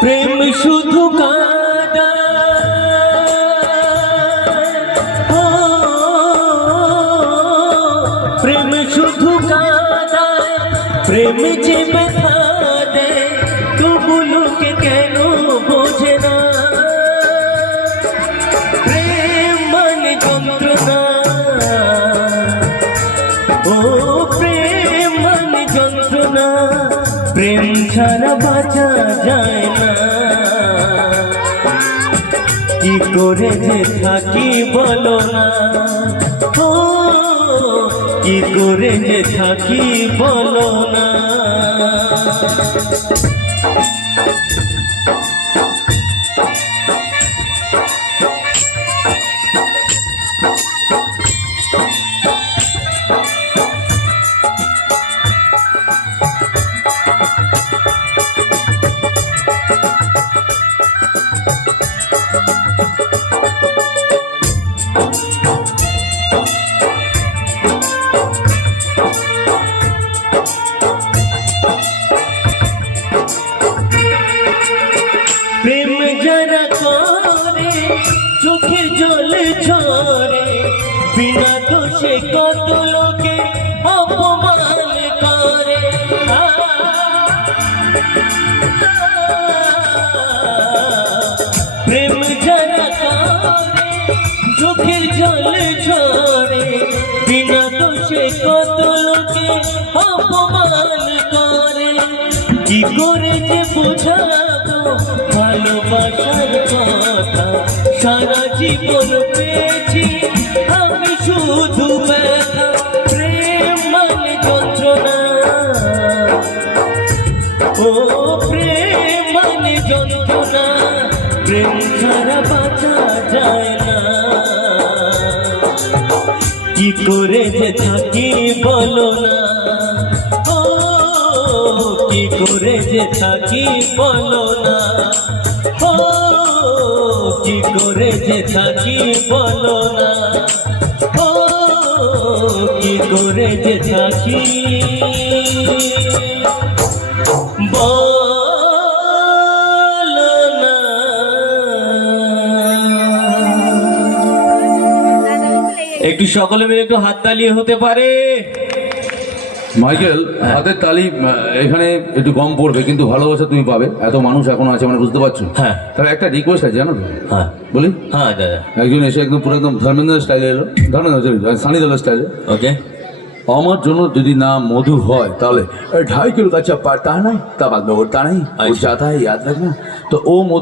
প্রেম শুধু কাঁদা, প্রেম শুধু কাঁদা, প্রেম যে ব্যথা দেয় তবু লোকে কেন বোঝে না। প্রেম মানে যন্ত্রণা, ও প্রেম মানে যন্ত্রণা, প্রেম ছাড়া বাঁচা যায় না। কি করে যে থাকি বলো না, ও কি করে যে থাকি বলো না। প্রেম যারা করে চোখের জল ঝরে, বিনা দোষে কত লোকে অপমান করে। প্রেম যারা করে চোখের জল ঝরে, বিনা দোষে কত লোকে অপমান করে। কি করে যে বোঝাবো ভালোবাসার কথা, সারা জীবন পেয়েছি আমি শুধু ব্যথা। প্রেম মানে যন্ত্রণা, ও প্রেম মানে যন্ত্রণা, প্রেম ছাড়া বাঁচা যায় না। কি করে যে থাকি বলো না, ও কি করে যে থাকি বলো না, ও কি করে যে থাকি বলো না, ও কি করে যে থাকি বলো না। একটু সকলে মিলে একটু হাততালি হতে পারে। মাইকেল, হাতের তালি এখানে একটু কম পড়বে, কিন্তু ভালোবাসা তুমি পাবে। এত মানুষ এখনো আছে, মানে বুঝতে পারছো? হ্যাঁ। তবে একটা রিকোয়েস্ট আছে, জানো তো? হ্যাঁ বলি। হ্যাঁ দাদা। একজন এসে একদম পুরো একদম ধর্মেন্দ্র স্টাইলে এলো, ধর্মেন্দ্র সানি দেওয়াল স্টাইলে। ওকে। আমার জন্য যদি নাম মধু হয় তাহলে 2.5 किलो का चप्पा नहीं तब लोटा नहीं, जाता है याद रखना। तो वो